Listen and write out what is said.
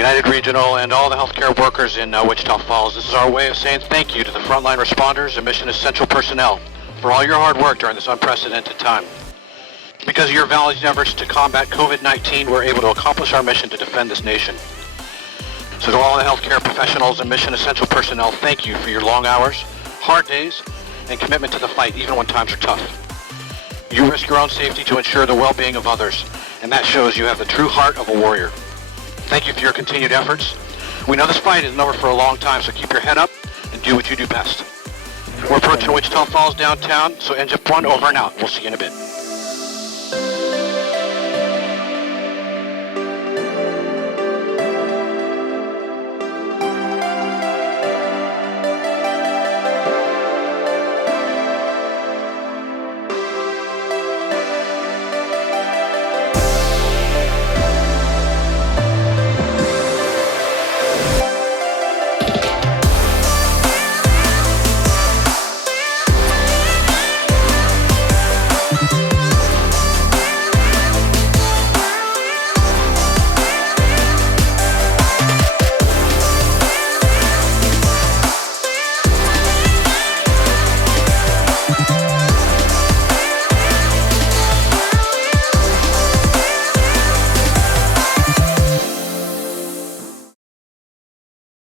United Regional, and all the healthcare workers in Wichita Falls. This is our way of saying thank you to the frontline responders and mission essential personnel for all your hard work during this unprecedented time. Because of your valiant efforts to combat COVID-19, we're able to accomplish our mission to defend this nation. So to all the healthcare professionals and mission essential personnel, thank you for your long hours, hard days, and commitment to the fight even when times are tough. You risk your own safety to ensure the well-being of others, and that shows you have the true heart of a warrior. Thank you for your continued efforts. We know this fight isn't over for a long time, so keep your head up and do what you do best. We're approaching Wichita Falls downtown, so Engine 1 over and out. We'll see you in a bit.